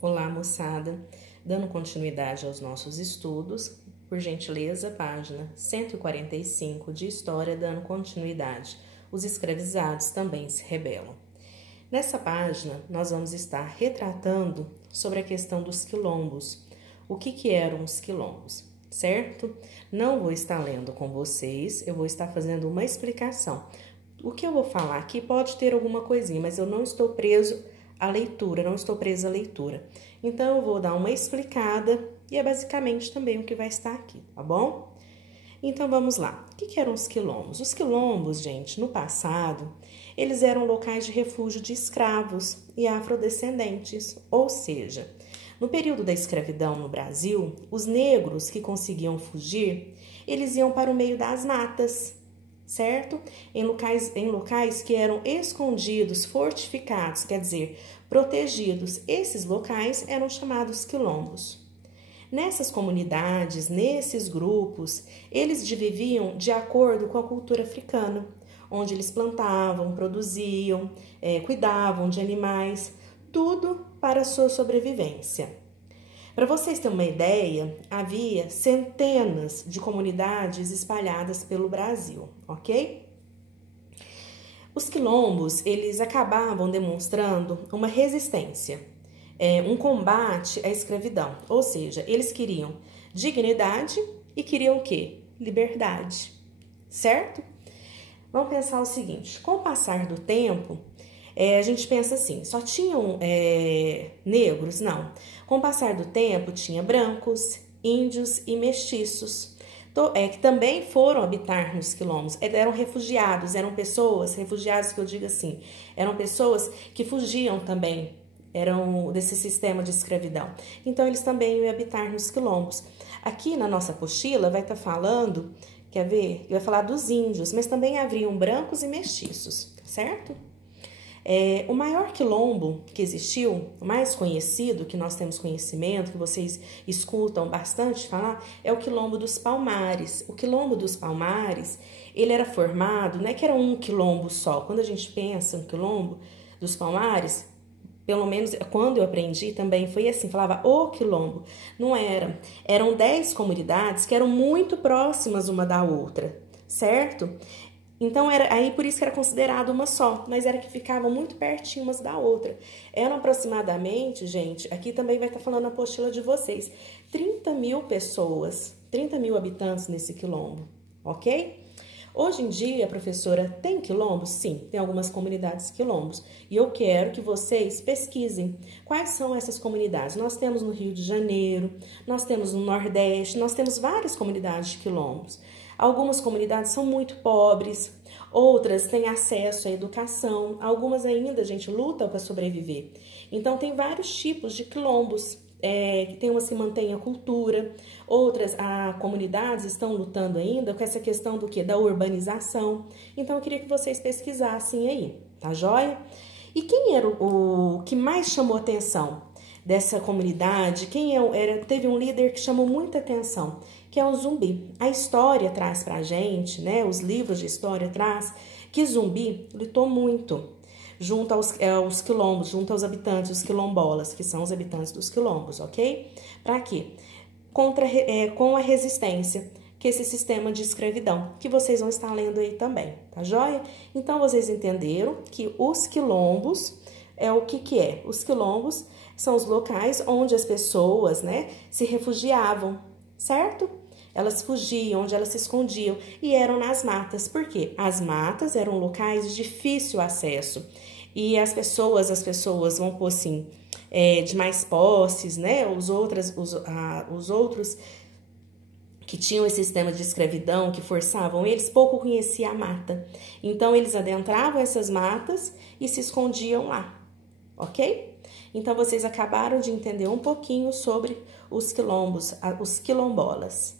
Olá, moçada! Dando continuidade aos nossos estudos, por gentileza, página 145 de História, dando continuidade. Os escravizados também se rebelam. Nessa página, nós vamos estar retratando sobre a questão dos quilombos. O que eram os quilombos, certo? Não vou estar lendo com vocês, eu vou estar fazendo uma explicação. O que eu vou falar aqui pode ter alguma coisinha, mas eu não estou preso à leitura, não estou presa à leitura. Então, eu vou dar uma explicada e é basicamente também o que vai estar aqui, tá bom? Então, vamos lá. O que eram os quilombos? Os quilombos, gente, no passado, eles eram locais de refúgio de escravos e afrodescendentes, ou seja, no período da escravidão no Brasil, os negros que conseguiam fugir, eles iam para o meio das matas, certo? Em locais que eram escondidos, fortificados, quer dizer, protegidos. Esses locais eram chamados quilombos. Nessas comunidades, nesses grupos, eles viviam de acordo com a cultura africana, onde eles plantavam, produziam, cuidavam de animais, tudo para a sua sobrevivência. Para vocês terem uma ideia, havia centenas de comunidades espalhadas pelo Brasil, ok? Os quilombos, eles acabavam demonstrando uma resistência, um combate à escravidão, ou seja, eles queriam dignidade e queriam o quê? Liberdade, certo? Vamos pensar o seguinte, com o passar do tempo, a gente pensa assim, só tinham negros? Não. Com o passar do tempo, tinha brancos, índios e mestiços, que também foram habitar nos quilombos. Eram refugiados, eram pessoas, refugiados que eu digo assim, eram pessoas que fugiam também, eram desse sistema de escravidão. Então, eles também iam habitar nos quilombos. Aqui na nossa apostila vai estar falando, quer ver? Vai falar dos índios, mas também haveriam brancos e mestiços, certo? O maior quilombo que existiu, o mais conhecido, que nós temos conhecimento, que vocês escutam bastante falar, é o Quilombo dos Palmares. O Quilombo dos Palmares, ele era formado, não é que era um quilombo só. Quando a gente pensa no Quilombo dos Palmares, pelo menos quando eu aprendi também foi assim, falava o quilombo. Não era. Eram 10 comunidades que eram muito próximas uma da outra, certo? Então, aí por isso que era considerado uma só, mas era que ficavam muito pertinho umas da outra. Eram aproximadamente, gente, aqui também vai estar falando a apostila de vocês, 30 mil pessoas, 30 mil habitantes nesse quilombo, ok? Hoje em dia, professora, tem quilombos? Sim, tem algumas comunidades quilombos. E eu quero que vocês pesquisem quais são essas comunidades. Nós temos no Rio de Janeiro, nós temos no Nordeste, nós temos várias comunidades de quilombos. Algumas comunidades são muito pobres, outras têm acesso à educação, algumas ainda, gente, lutam para sobreviver. Então, tem vários tipos de quilombos, que tem umas que mantêm a cultura, outras, comunidades estão lutando ainda com essa questão do quê? Da urbanização. Então, eu queria que vocês pesquisassem aí, tá joia? E quem era o que mais chamou atenção dessa comunidade? Teve um líder que chamou muita atenção, que é o Zumbi. A história traz pra gente, né? Os livros de história traz que Zumbi lutou muito junto aos quilombos, junto aos habitantes, os quilombolas, que são os habitantes dos quilombos, ok? Para quê? Com a resistência que esse sistema de escravidão, que vocês vão estar lendo aí também, tá joia? Então, vocês entenderam que os quilombos o que é? Os quilombos são os locais onde as pessoas, né, se refugiavam, certo? Elas fugiam, onde elas se escondiam e eram nas matas. Por quê? As matas eram locais de difícil acesso e as pessoas vão pôr assim, de mais posses, né? Os outros que tinham esse sistema de escravidão, que forçavam eles, pouco conheciam a mata. Então, eles adentravam essas matas e se escondiam lá, ok? Então, vocês acabaram de entender um pouquinho sobre os quilombos, os quilombolas.